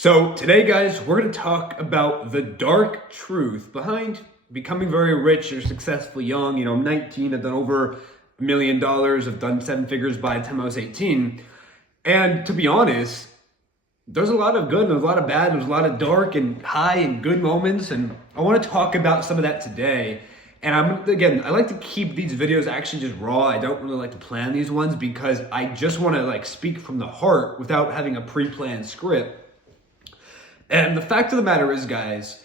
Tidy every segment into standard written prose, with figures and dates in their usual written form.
So today, guys, we're going to talk about the dark truth behind becoming very rich or successful young. You know, I'm 19, I've done over $1 million, I've done 7 figures by the time I was 18. And to be honest, there's a lot of good and there's a lot of bad. There's a lot of dark and high and good moments. And I want to talk about some of that today. And I like to keep these videos actually just raw. I don't really like to plan these ones because I just want to speak from the heart without having a pre-planned script. And the fact of the matter is, guys,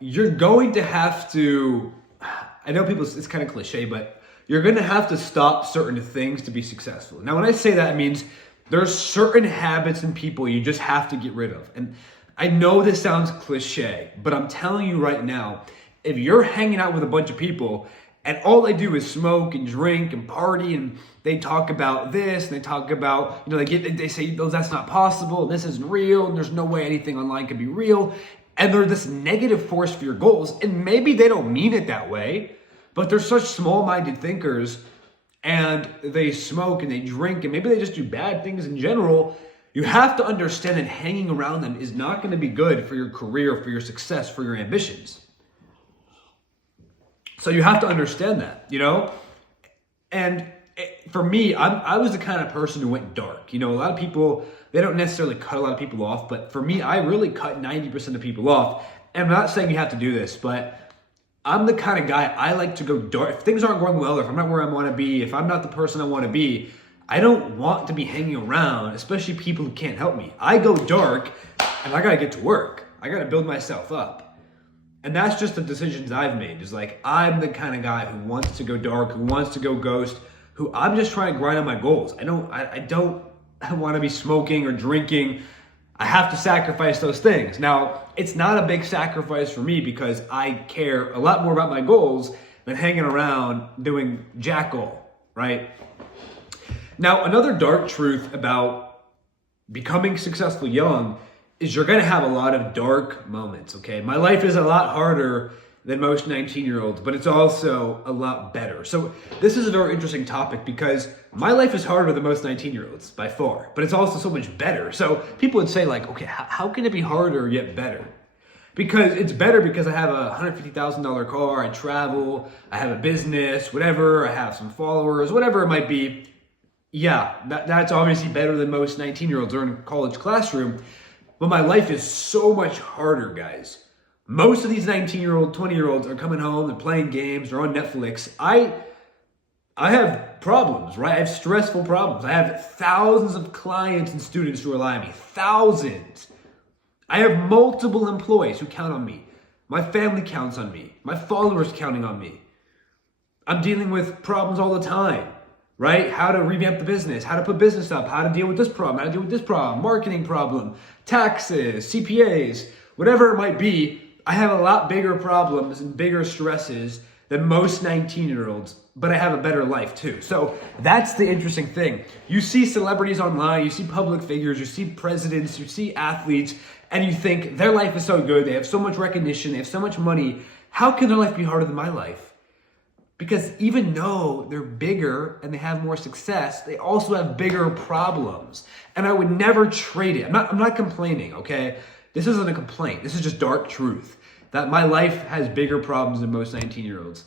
you're going to have to, I know it's kind of cliche, but you're going to have to stop certain things to be successful. Now, when I say that, it means there's certain habits and people you just have to get rid of. And I know this sounds cliche, but I'm telling you right now, if you're hanging out with a bunch of people and all they do is smoke and drink and party and they talk about this and they talk about, they say, oh, that's not possible, and this isn't real, and there's no way anything online can be real. And they're this negative force for your goals. And maybe they don't mean it that way, but they're such small-minded thinkers and they smoke and they drink and maybe they just do bad things in general. You have to understand that hanging around them is not going to be good for your career, for your success, for your ambitions. So you have to understand that, And for me, I was the kind of person who went dark. A lot of people, they don't necessarily cut a lot of people off, but for me, I really cut 90% of people off. And I'm not saying you have to do this, but I'm the kind of guy, I like to go dark. If things aren't going well, if I'm not where I want to be, if I'm not the person I want to be, I don't want to be hanging around, especially people who can't help me. I go dark and I got to get to work. I got to build myself up. And that's just the decisions I've made. It's I'm the kind of guy who wants to go dark, who wants to go ghost, who I'm just trying to grind on my goals. I don't want to be smoking or drinking. I have to sacrifice those things. Now, it's not a big sacrifice for me because I care a lot more about my goals than hanging around doing jack all, right? Now, another dark truth about becoming successful young is you're going to have a lot of dark moments, okay? My life is a lot harder than most 19-year-olds, but it's also a lot better. So this is a very interesting topic because my life is harder than most 19-year-olds by far, but it's also so much better. So people would say okay, how can it be harder yet better? Because it's better because I have a $150,000 car, I travel, I have a business, whatever, I have some followers, whatever it might be. Yeah, that's obviously better than most 19-year-olds or in a college classroom. But my life is so much harder, guys. Most of these 19-year-old, 20-year-olds are coming home, they're playing games, they're on Netflix. I have problems, right? I have stressful problems. I have thousands of clients and students who rely on me. Thousands. I have multiple employees who count on me. My family counts on me. My followers counting on me. I'm dealing with problems all the time. Right? How to revamp the business, how to put business up, how to deal with this problem, how to deal with this problem, marketing problem, taxes, CPAs, whatever it might be. I have a lot bigger problems and bigger stresses than most 19-year-olds, but I have a better life too. So that's the interesting thing. You see celebrities online, you see public figures, you see presidents, you see athletes, and you think their life is so good, they have so much recognition, they have so much money. How can their life be harder than my life? Because even though they're bigger and they have more success, they also have bigger problems. And I would never trade it. I'm not complaining, okay? This isn't a complaint. This is just dark truth. That my life has bigger problems than most 19-year-olds.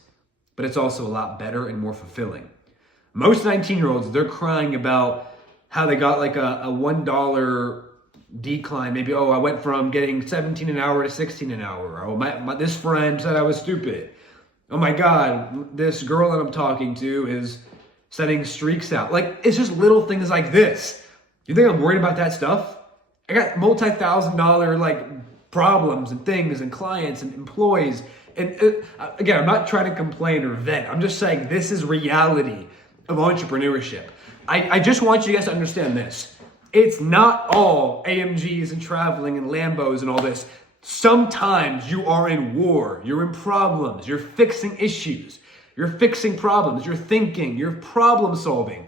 But it's also a lot better and more fulfilling. Most 19-year-olds, they're crying about how they got a $1 decline. Maybe, I went from getting 17 an hour to 16 an hour. Oh, this friend said I was stupid. Oh my God, this girl that I'm talking to is setting streaks out. It's just little things like this. You think I'm worried about that stuff? I got multi-$1,000 problems and things and clients and employees. And again, I'm not trying to complain or vent. I'm just saying this is reality of entrepreneurship. I just want you guys to understand this. It's not all AMGs and traveling and Lambos and all this. Sometimes you are in war, you're in problems, you're fixing issues, you're fixing problems, you're thinking, you're problem solving.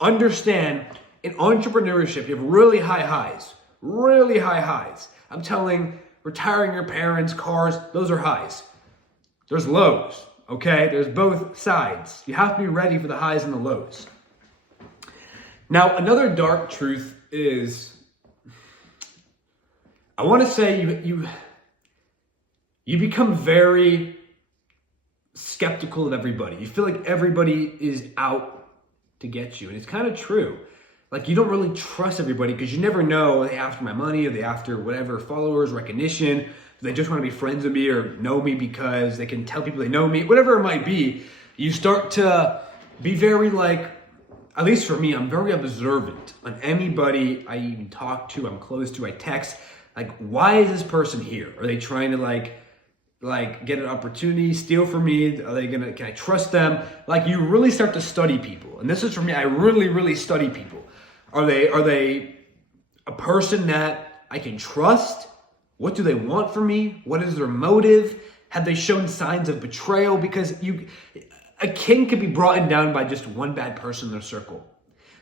Understand, in entrepreneurship, you have really high highs, really high highs. I'm telling, retiring your parents, cars, those are highs. There's lows, okay? There's both sides. You have to be ready for the highs and the lows. Now, another dark truth is I want to say you become very skeptical of everybody. You feel like everybody is out to get you. And it's kind of true. Like, you don't really trust everybody because you never know, are they after my money? Are they after whatever, followers, recognition? Do they just want to be friends with me or know me because they can tell people they know me? Whatever it might be, you start to be very like, at least for me, I'm very observant on anybody I even talk to, I'm close to, I text. Like, why is this person here? Are they trying to like get an opportunity, steal from me? Can I trust them? Like, you really start to study people. And this is for me, I really, really study people. Are they a person that I can trust? What do they want from me? What is their motive? Have they shown signs of betrayal? Because a king can be brought down by just one bad person in their circle.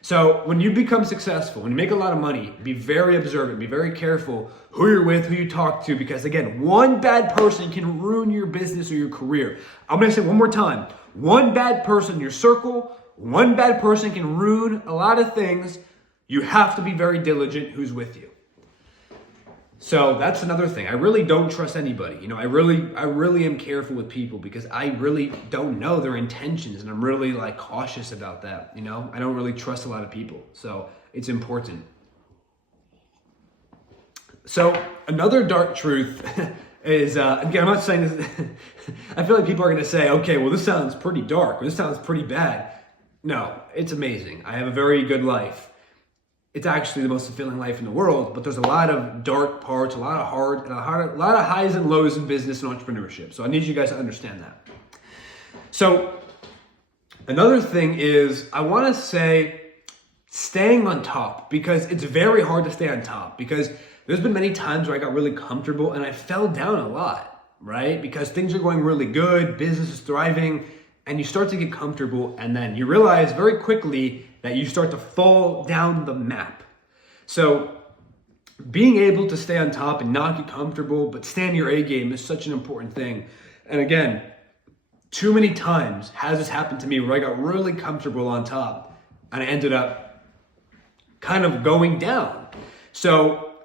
So when you become successful, when you make a lot of money, be very observant, be very careful who you're with, who you talk to, because again, one bad person can ruin your business or your career. I'm gonna say it one more time. One bad person in your circle, one bad person can ruin a lot of things. You have to be very diligent who's with you. So that's another thing. I really don't trust anybody. You know, I really am careful with people because I really don't know their intentions, and I'm really like cautious about that. You know, I don't really trust a lot of people. So it's important. So another dark truth is, again, I'm not saying this, I feel like people are going to say, okay, well, this sounds pretty dark, or this sounds pretty bad. No, it's amazing. I have a very good life. It's actually the most fulfilling life in the world, but there's a lot of dark parts, a lot of highs and lows in business and entrepreneurship. So I need you guys to understand that. So another thing is, I want to say staying on top, because it's very hard to stay on top, because there's been many times where I got really comfortable and I fell down a lot, right? Because things are going really good, business is thriving, and you start to get comfortable, and then you realize very quickly that you start to fall down the map. So being able to stay on top and not get comfortable, but stay in your A game is such an important thing. And again, too many times has this happened to me where I got really comfortable on top and I ended up kind of going down. So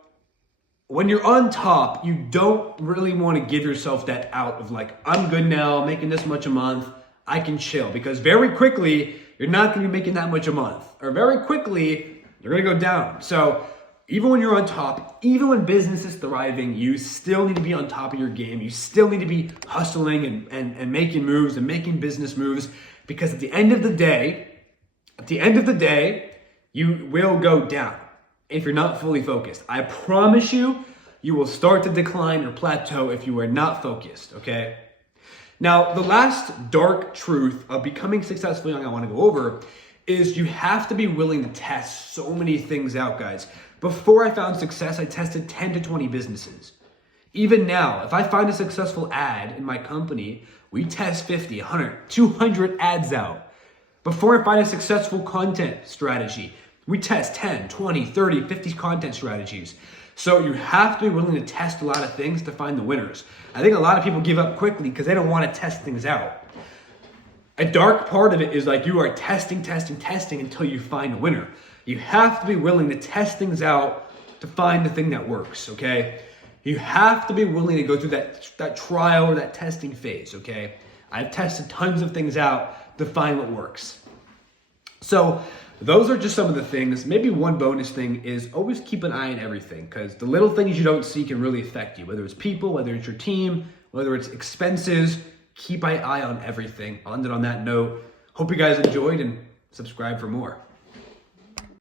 when you're on top, you don't really want to give yourself that out of like, I'm good now, I'm making this much a month, I can chill. Because very quickly, you're not going to be making that much a month. Or very quickly, you're going to go down. So even when you're on top, even when business is thriving, you still need to be on top of your game. You still need to be hustling and making moves and making business moves. Because at the end of the day, you will go down if you're not fully focused. I promise you, you will start to decline or plateau if you are not focused, okay? Now, the last dark truth of becoming successful young I want to go over is you have to be willing to test so many things out, guys. Before I found success, I tested 10 to 20 businesses. Even now, if I find a successful ad in my company, we test 50, 100, 200 ads out. Before I find a successful content strategy, we test 10, 20, 30, 50 content strategies. So you have to be willing to test a lot of things to find the winners. I think a lot of people give up quickly because they don't want to test things out. A dark part of it is like you are testing until you find a winner. You have to be willing to test things out to find the thing that works, okay? You have to be willing to go through that trial or that testing phase, okay? I've tested tons of things out to find what works. So those are just some of the things. Maybe one bonus thing is always keep an eye on everything, because the little things you don't see can really affect you, whether it's people, whether it's your team, whether it's expenses. Keep an eye on everything. I'll end it on that note. Hope you guys enjoyed and subscribe for more.